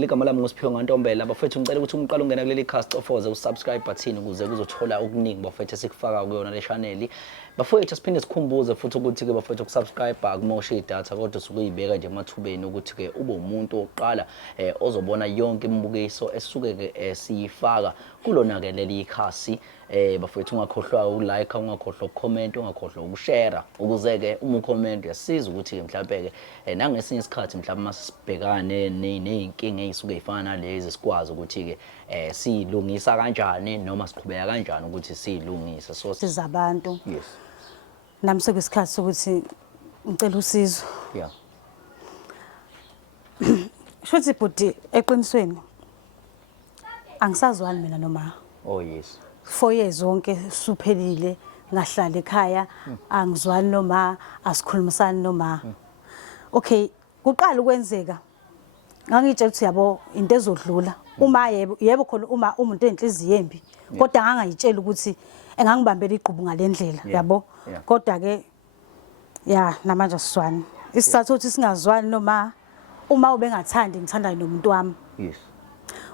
leli gama lami nguSiphiwe Ngantombela bafethu ngicela ukuthi umqala ungena kuleli cast ofoze usubscribe button ukuze kuzothola okuningi bafethu esikufaka kuyona le channel bafethu siphinde sikhumbuze futhi ukuthi ke bafethu ukusubscribe akumoshi idatha kodwa sukuyibeka nje emathubeni ukuthi ke ube umuntu oqala ozobona yonke imibukiso esuke ke siyifaka kulona ke leli khasi bafethu ungakhohlwa ukulike ungakhohlwa ukucomment ungakhohlwa ukushare ukuze ke uma ucomment yasiza ukuthi ke mhlawumbe ke nangesinye isikhathi mhlawumbe masibhekane nezinkinga ezisuke ezifana nalezi sikwazi ukuthi ke silungisa kanjani noma siqhubeka kanjani ukuthi silungise so sizabantu yes nami sekuyisikhathi sokuthi ngicela usizo yeah shothi budi eqinisweni angisazwani mina noma oh yes 4 years zonke suphelile ngahlala ekhaya angizwani noma asikhulumisani noma okay kuqala ukwenzeka ngangitshela ukuthi yabo into ezodlula uma yebo khona uma umuntu enhliziyo embi kodwa ngangayitshela ukuthi engangibambela iqhubu ngalendlela yabo kodwa ke ya namanje siswani isizathu ukuthi singazwani noma uma ubengathandi ngithanda nomuntu wami yes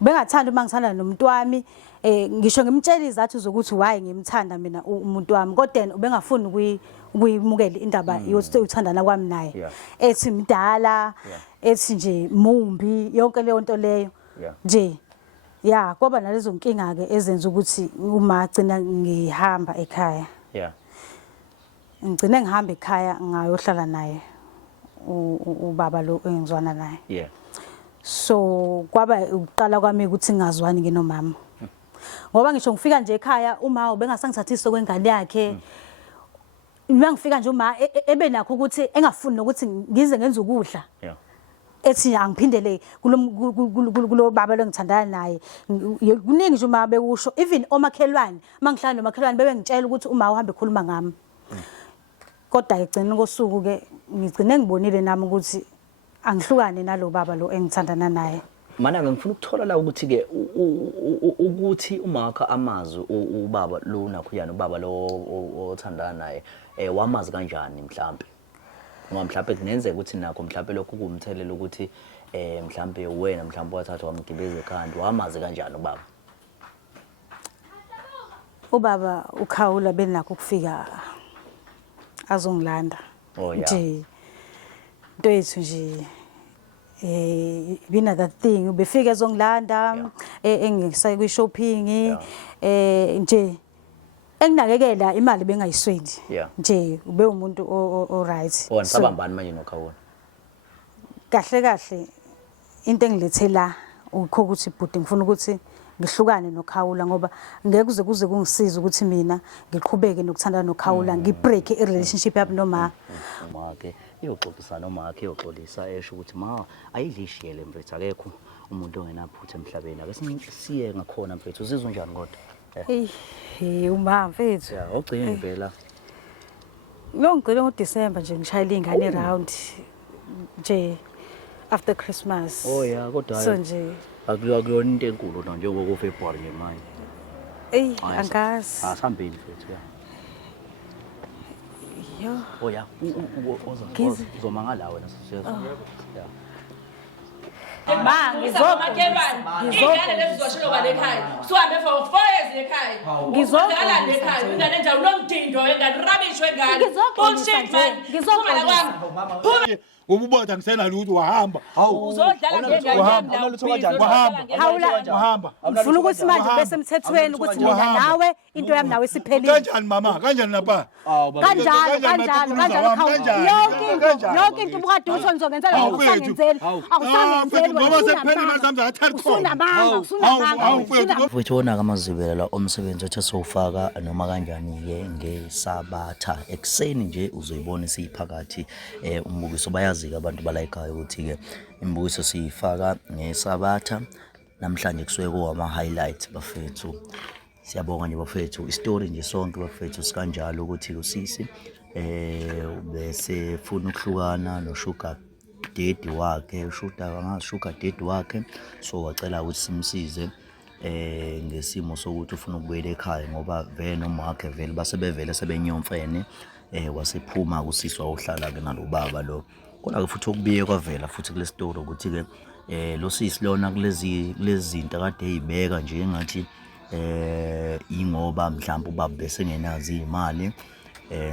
ubengathanda uma ngithanda nomuntu wami ngisho ngimtshela izathu zokuthi why ngimthanda mina umuntu wami kodwa ubengafuni ukuyimukela indaba yokuthi uthandana kwami naye ethi mdala ethi nje mumbi yonke leyo nto leyo nje ya kwaba nalezo nkinga ke ezenza ukuthi uma agcina ngihamba ekhaya ngicine ngihamba ekhaya ngayohlala naye ubaba lo engizwana naye so kwaba uqala kwami ukuthi ngingazwani ngenomama ngoba ngisho ngifika nje ekhaya uma ubengasangithathiso kwengane yakhe uma ngifika nje uma ebenakho ukuthi engafuni nokuthi ngize ngenze ukudla ethi angiphindele kulo baba lo ngithandana naye kuningi nje uma bekusho even omakhelwane mangihlala nomakhelwane bebengitshela ukuthi uma uhambe ekhuluma ngami kodwa egcina kosuku ke ngigcine ngibonile nami ukuthi angihlukane nalo baba lo engithandana naye mana ngifuna ukuthola la ukuthi ke ukuthi umakha amazwi ubaba lo nakhuyana ubaba lo othandana naye wamazi kanjani mhlambe ngoba mhlambe kunenzeka ukuthi nakho mhlambe lokho kumthelela ukuthi mhlambe wena mhlambe wathatha wamgibeza ekhanda wamazi kanjani ubaba ukhawula benakho ukufika azongilanda nje into yethu nje bina that thing ubefika ezongilanda engisayi kwi shopping nje enginakekela imali bengayiswendi nje ube umuntu o right wanisabambani manje nokhawona kahle into engilethela ukho ukuthi bhuti ngifuna ukuthi ngihlukane nokhawula ngoba ngeke kuze kungisiza ukuthi mina ngiqhubeke nokuthandana nokhawula ngibreak irelationship yami noma make iyoxoxisana noma akhe iyoxolisa esho ukuthi ma ayidlishiyele mfethu akekho umuntu ongenaphutha emhlabeni ake siye ngakhona mfethu uzizwa njani kodwa uma mfethu ogcina impela lo ngicela ngoDecember nje ngishayela ingane around nje after Christmas kodwa so nje akuyona into enkulu nje ngoku February nje manje angazi asihambeni mfethu uzoma ngala wena sisiya ma ingane lezizoshilo balekhaya suhambe for 4 years ekhaya ngizodlala lekhaya ingane nje unomdindo engane rubbish wengane bullshit man ngizodlala kwami ububotha ngisena lutho wahamba uzodlala ngengane wahamba ngifuna ukuthi manje bese emthethweni ukuthi mina nawe into yami nawe siphelile kanjani mama kanjani lapha kanjalo yonke into ubukade utho ngizongenzela awusangenzeli ngoba sepheli mazami zathatha mfethu wona kamazibela la omsebenzi othe sowufaka noma kanjani ke ngesabatha ekseni nje uzoyibona siyiphakathi umbukiso bayazi abantu balayikayo ukuthi ke imbukiso siyifaka ngesabatha namhlanje kusuke kuwama highlights bafethu siyabonga nje bafethu istory nje sonke bafethu sikanjalo ukuthi usisi bese funa ukuhlukana no sugar daddy wakhe sugar daddy wakhe so wacela ukuthi simsize ngesimo sokuthi ufuna ukubuyela ekhaya ngoba vele noma wakhe vele basebevele sebenyomfene wasephuma kusiswa ohlala ke nalobaba lo kodwa ke futhi okubiye kwavela futhi kule story ukuthi ke lo sisi lona kulezi zinto akade eyibeka nje engathi ingoba mhlawumbe ubaba besengenazo izimali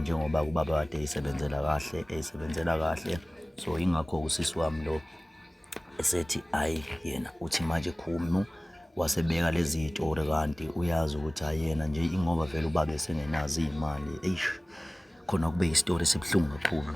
njengoba ubaba kade eyisebenzela kahle so ingakho usisi wami lo esethi ayi yena uthi manje khulu wasebeka lezi zitori kanti uyazi ukuthi ayena nje ingoba vele ubaba esengenazo izimali khona kube istory esibhlungu kakhulu.